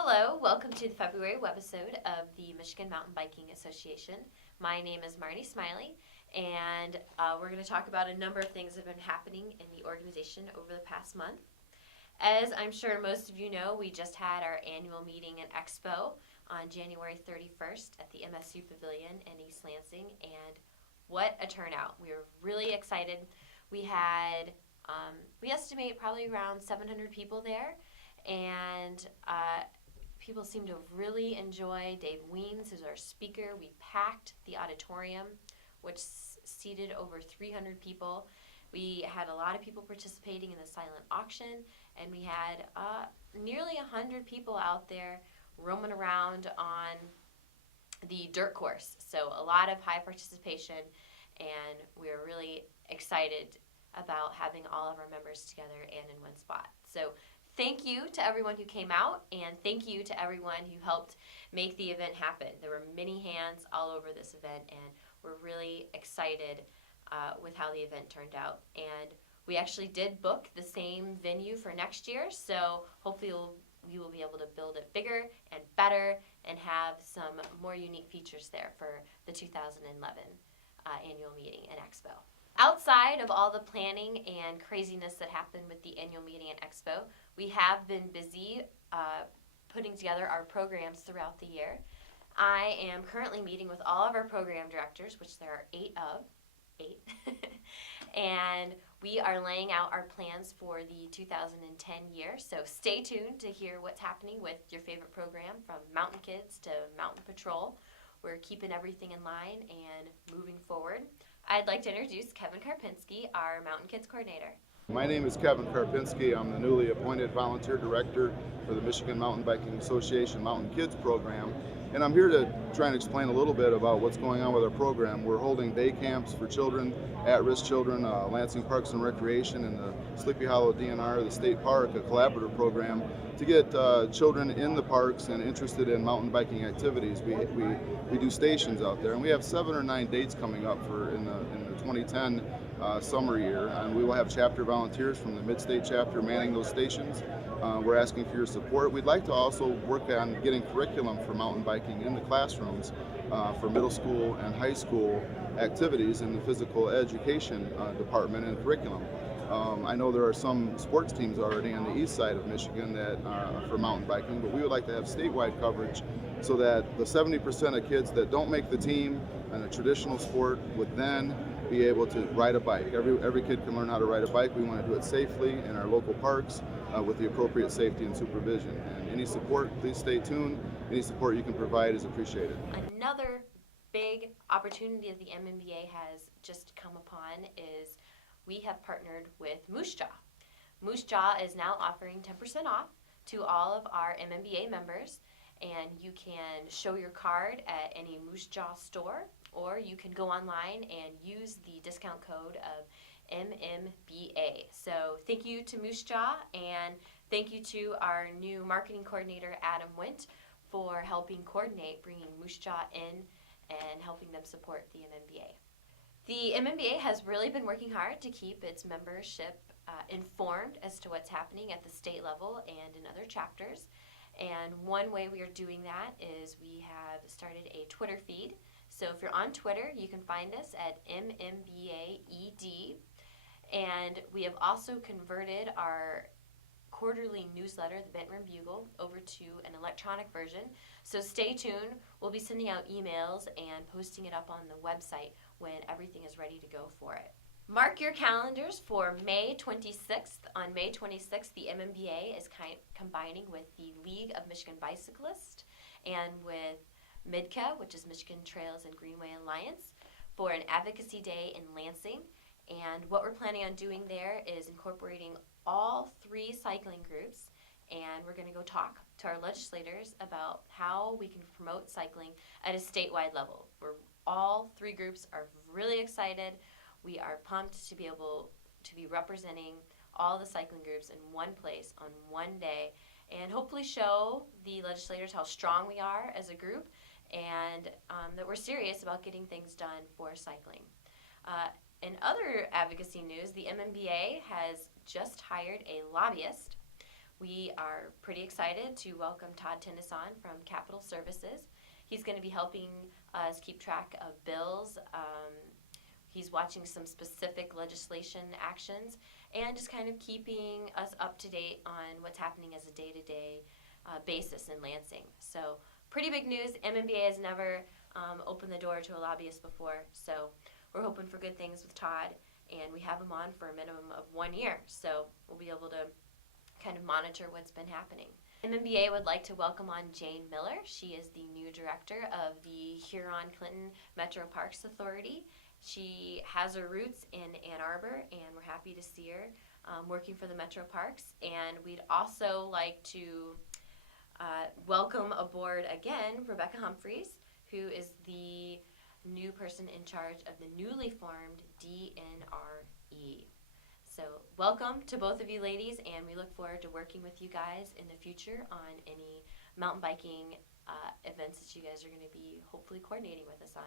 Hello, welcome to the February webisode of the Michigan Mountain Biking Association. My name is Marnie Smiley, and we're going to talk about a number of things that have been happening in the organization over the past month. As I'm sure most of you know, we just had our annual meeting and expo on January 31st at the MSU Pavilion in East Lansing, and what a turnout. We were really excited. We had, we estimate probably around 700 people there, and people seem to have really enjoyed Dave Weens, who's our speaker. We packed the auditorium, which seated over 300 people. We had a lot of people participating in the silent auction, and we had nearly 100 people out there roaming around on the dirt course. So a lot of high participation, and we are really excited about having all of our members together and in one spot. So thank you to everyone who came out, and thank you to everyone who helped make the event happen. There were many hands all over this event, and we're really excited with how the event turned out. And we actually did book the same venue for next year, so hopefully we will be able to build it bigger and better and have some more unique features there for the 2011 annual meeting and expo. Outside of all the planning and craziness that happened with the annual meeting and expo, we have been busy putting together our programs throughout the year. I am currently meeting with all of our program directors, which there are 8 of, and we are laying out our plans for the 2010 year. So stay tuned to hear what's happening with your favorite program, from Mountain Kids to Mountain Patrol. We're keeping everything in line and moving forward. I'd like to introduce Kevin Karpinski, our Mountain Kids coordinator. My name is Kevin Karpinski. I'm the newly appointed volunteer director for the Michigan Mountain Biking Association Mountain Kids program, and I'm here to try and explain a little bit about what's going on with our program. We're holding day camps for children, at-risk children, Lansing Parks and Recreation and the Sleepy Hollow DNR, the state park, a collaborative program to get children in the parks and interested in mountain biking activities. We do stations out there, and we have 7 or 9 dates coming up for in the 2010 summer year, and we will have chapter volunteers from the Mid-State chapter manning those stations. We're asking for your support. We'd like to also work on getting curriculum for mountain biking in the classrooms for middle school and high school activities in the physical education department and curriculum. I know there are some sports teams already on the east side of Michigan that for mountain biking, but we would like to have statewide coverage so that the 70% of kids that don't make the team in a traditional sport would then be able to ride a bike. Every kid can learn how to ride a bike. We want to do it safely in our local parks with the appropriate safety and supervision. And any support, please stay tuned. Any support you can provide is appreciated. Another big opportunity that the mmba has just come upon is we have partnered with Moose Jaw. Moose Jaw is now offering 10% off to all of our mmba members, and you can show your card at any Moose Jaw store, or you can go online and use the discount code of mmba. So thank you to Moose Jaw, and thank you to our new marketing coordinator, Adam Wint, for helping coordinate bringing Moose Jaw in and helping them support the mmba. The mmba has really been working hard to keep its membership informed as to what's happening at the state level and in other chapters. And one way we are doing that is we have started a Twitter feed. So if you're on Twitter, you can find us at mmbaed. And we have also converted our quarterly newsletter, the Benton Rim Bugle, over to an electronic version. So stay tuned. We'll be sending out emails and posting it up on the website when everything is ready to go for it. Mark your calendars for May 26th. On May 26th, the mmba is combining with the League of Michigan Bicyclists and with MIDCA, which is Michigan Trails and Greenway Alliance, for an advocacy day in Lansing. And what we're planning on doing there is incorporating all 3 cycling groups, and we're going to go talk to our legislators about how we can promote cycling at a statewide level. All 3 groups are really excited. We are pumped to be able to be representing all the cycling groups in one place on one day, and hopefully show the legislators how strong we are as a group, and that we're serious about getting things done for cycling. In other advocacy news, the mmba has just hired a lobbyist we are pretty excited to welcome Todd Tennyson from Capital Services. He's going to be helping us keep track of bills. He's watching some specific legislation actions and just kind of keeping us up to date on what's happening as a day-to-day basis in Lansing. So pretty big news. MMBA has never opened the door to a lobbyist before, so we're hoping for good things with Todd, and we have him on for a minimum of 1 year, so we'll be able to kind of monitor what's been happening. MMBA would like to welcome on Jane Miller. She is the new director of the Huron-Clinton Metro Parks Authority. She has her roots in Ann Arbor, and we're happy to see her working for the Metro Parks. And we'd also like to welcome aboard again Rebecca Humphreys, who is the new person in charge of the newly formed DNRE. So welcome to both of you ladies, and we look forward to working with you guys in the future on any mountain biking events that you guys are going to be hopefully coordinating with us on.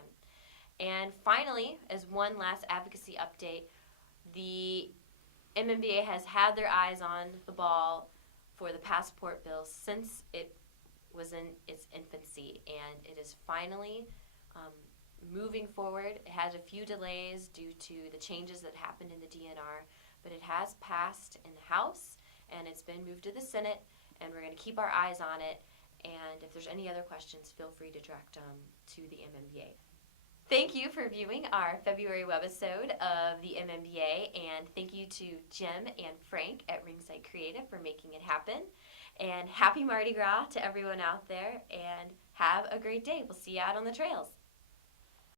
And finally, as one last advocacy update, the MMBA has had their eyes on the ball for the passport bill since it was in its infancy, and it is finally moving forward. It had a few delays due to the changes that happened in the DNR, but it has passed in the House, and it's been moved to the Senate, and we're going to keep our eyes on it. And if there's any other questions, feel free to direct them to the MMBA. Thank you for viewing our February webisode of the MMBA, and thank you to Jim and Frank at Ringside Creative for making it happen. And happy Mardi Gras to everyone out there, and have a great day. We'll see you out on the trails.